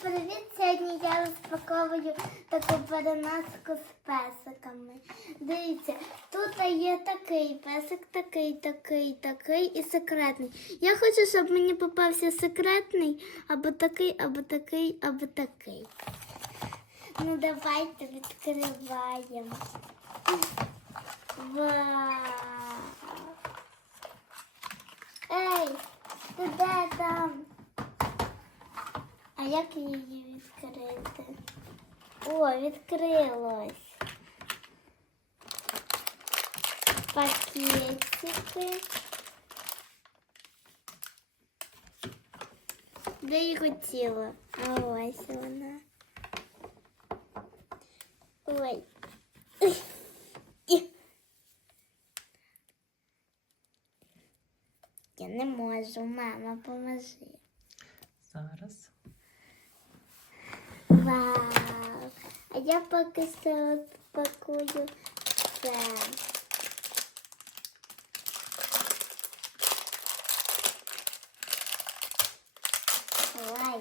привіт! Сьогодні я розпаковую таку переноску з песиками. Дивіться, тут є такий песик, такий, такий, такий і секретний. Я хочу, щоб мені попався секретний, або такий, або такий, або такий. Ну, давайте відкриваємо. Вау! Ей, ти де там? А як її відкрити? О, відкрилось. Пакетики. Де я хотіла? А ось вона. Ой. Я не можу, мама, поможи. Зараз. Вау! А я поки от пакую це. Ой,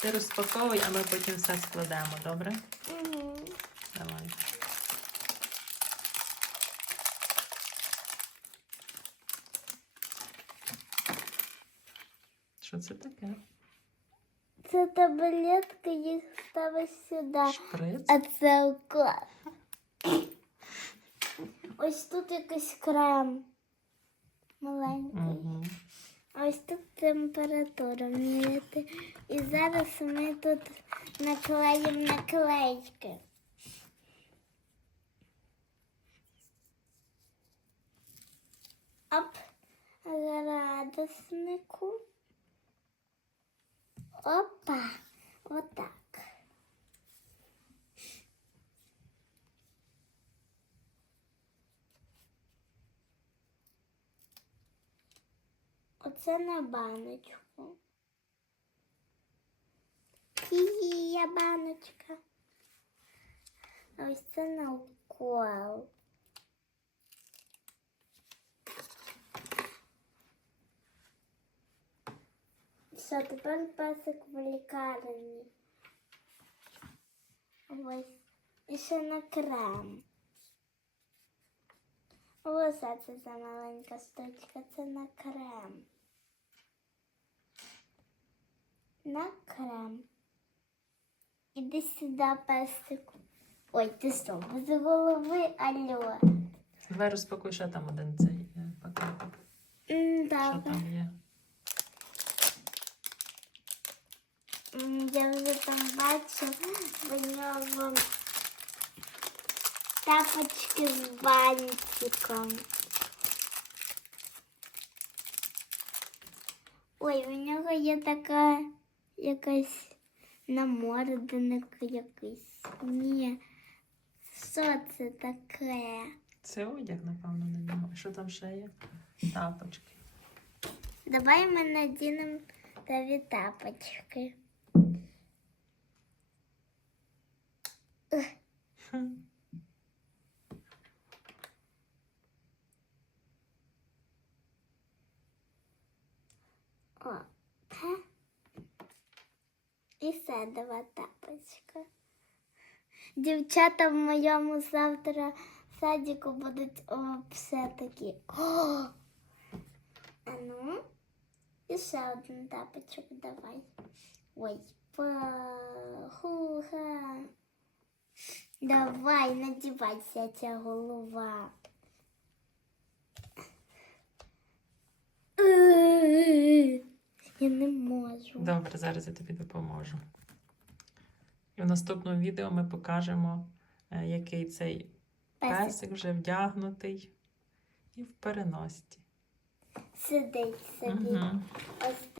Ти розпаковуй, а ми потім все складемо, добре? угу. Давай. Що це таке? Це таблетки, їх ставиш сюди. Шприц? А це уклад. Ось тут якийсь крем маленький. Угу. А Ось тут температура міряти. І зараз ми тут наклеїмо наклейки. Оп, градуснику. Опа, отак. Оце на баночку. Є баночка. А ось це на укол. Все, тепер песик в лікарні. Ось. І ще на крем. Ось це за маленька штучка, це на крем. На крем. Іди сюди, песику. Ой, ти що, без голови, алло. Давай розпакуй, що там один цей е, пакетик. М, Що там є? М, Я вже там бачу в нього тапочки з бантиком. Ой, у нього є така якась намордник якийсь. Ні. Що це таке? Це одяг, напевно, на нього. Що там ще є? Тапочки. Давай ми надінемо тобі тапочки. О, та. І ще два тапочка. Дівчата в моєму завтра садіку будуть все такі. О! А ну, і ще один тапочок давай. Ой, пахуха. Давай, надівайся ця голова. Я не можу. Добре, зараз я тобі допоможу. І в наступному відео ми покажемо, е, який цей Песик песик вже вдягнутий і в переносці. сидить собі. Угу.